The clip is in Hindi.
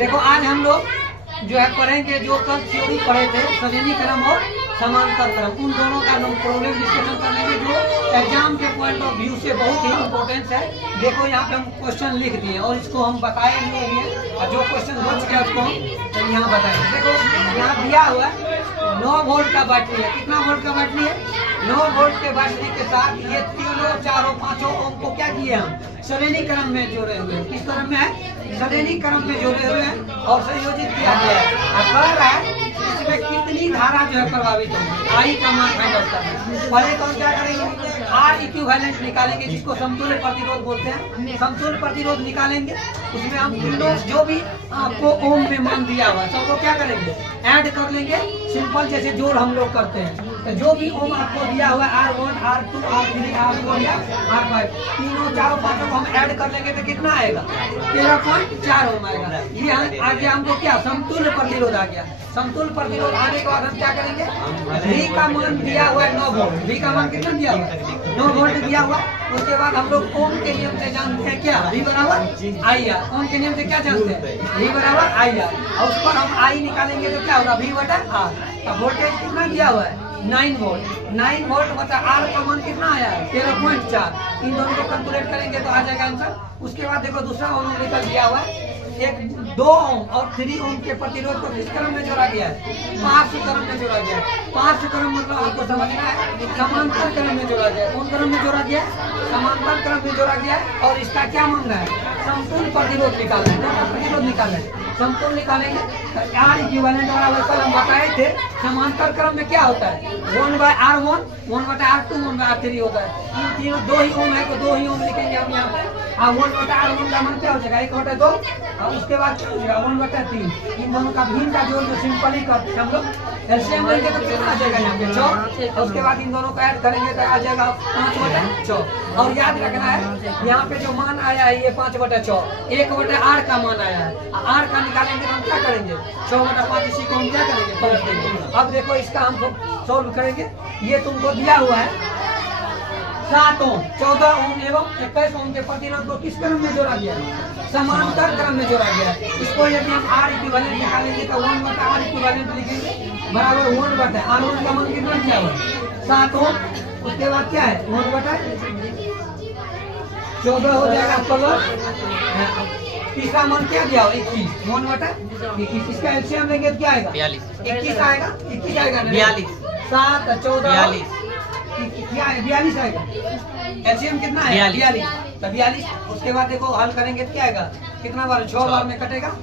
देखो आज हम लोग जो है पढ़ेंगे जो कल थ्योरी पढ़े थे सजनी क्रम और समांतर क्रम, उन दोनों का हम प्रॉब्लम डिस्कशन करेंगे जो एग्जाम के पॉइंट ऑफ व्यू से बहुत ही इम्पोर्टेंट है। देखो यहाँ पे हम क्वेश्चन लिख दिए और इसको हम बताएंगे भी और जो क्वेश्चन बच गया उसको हम यहाँ बताएंगे। देखो यहाँ दिया हुआ है 9 वोल्ट का बैटरी है। कितना वोल्ट का बैटरी है? 9 वोल्ट के बैटरी के साथ ये तीनों चारों पांचों ओम को क्या किए हम श्रेणी क्रम में जोड़े हुए हैं। किस क्रम में है? श्रेणी क्रम में जोड़े हुए हैं और संयोजित किया गया है। कह रहा है इसमें कितनी धारा जो है प्रभावित होगी, आई का मान फाइंड आउट करना है। पहले तो हम क्या करेंगे, आर इक्विवेलेंट निकालेंगे जिसको समतुल्य प्रतिरोध बोलते हैं। समतुल्य प्रतिरोध निकालेंगे, उसमें हम तीनों जो भी आपको ओम में मान दिया हुआ सबको क्या करेंगे ऐड कर लेंगे। सिंपल जैसे जोड़ हम लोग करते हैं तो जो भी ओम आपको दिया हुआ है R1, R2, R3, R4 या R5 तीनों चारों पांचों को हम ऐड कर लेंगे तो कितना आएगा? 13.4 ओम आएगा। ये आगे हमको क्या समतुल्य प्रतिरोध आ गया। समतुल्य प्रतिरोध आने के बाद हम क्या करेंगे, V का मान दिया हुआ है 9 वोल्ट। V का मान कितना दिया हुआ है? 9 वोल्ट दिया हुआ। उसके बाद हम लोग ओम के नियम से जानते हैं क्या, V बराबर आई आर। ओम के नियम से क्या जानते हैं? V बराबर आई आर। और उस पर हम आई निकालेंगे तो क्या होगा? V बटा आर। वोल्टेज कितना दिया हुआ है? 9 वोल्ट। 9 वोल्ट बता आर का मान कितना आया है? 13.4। इन दोनों को कैलकुलेट करेंगे तो आ जाएगा आंसर। उसके बाद देखो दूसरा ओम निकल दिया हुआ है। 2 ओम और 3 ओम के प्रतिरोध को किस क्रम में जोड़ा गया है? पार्श्व क्रम में जोड़ा गया है। पार्श्व क्रम मतलब आपको समझना है समांतर क्रम में जोड़ा गया है। कौन क्रम में जोड़ा गया है? समांतर क्रम में जोड़ा गया है। और इसका क्या मांगना है? समतुल्य प्रतिरोध निकालना है। प्रतिरोध निकालना है, समतुल्य निकालेंगे तो आर इक्विवेलेंट बराबर कल हम बताए थे समांतर क्रम में क्या होता है? 1/R1, 1/R2, 1/R3 होता है। इन तीनों 2 ही ओम है तो 2 ही ओम लिखेंगे हम यहाँ पे। 1/R1 का मान क्या हो जाएगा? 1/2। और उसके बाद क्या हो जाएगा? 1/3। इन दोनों का भिन्न का जोड़ जो सिंपल ही करते हैं हम लोग। एलसीएम लेंगे तो कितना आ जाएगा यहाँ पे? 4। और उसके बाद इन दोनों को ऐड करेंगे तो आ जाएगा 5/4। और याद रखना है यहाँ पे जो मान आया है ये 5/4 1/R का मान आया है। R का निकालेंगे तो हम क्या करेंगे? 6/5 इसी को हम क्या करेंगे? पलट देंगे। अब देखो इसका हम सोल्व करेंगे। ये तुमको दिया हुआ है 7 ओम, 14 ओम एवं 21 ओम के प्रतिरोध को किस क्रम में जोड़ा गया है? समांतर क्रम में जोड़ा गया है। इसको यदि हम आर इक्विवेलेंट निकालेंगे तो 1/R इक्विवेलेंट लिखेंगे बराबर 1/R1 का मान कितना दिया हुआ है? 7 ओम। उसके बाद क्या है? 1/14 हो जाएगा प्लस तीसरा मान क्या दिया हो? 21। 1/21। इसका एलसीएम लेंगे तो क्या आएगा? 21 आएगा। 21 आएगा 42। 7, 14, 42 क्या है? 42 आएगा। एलसीएम कितना है? 42। तो 42। उसके बाद देखो हल करेंगे तो क्या आएगा? कितना बार? 6 बार में कटेगा।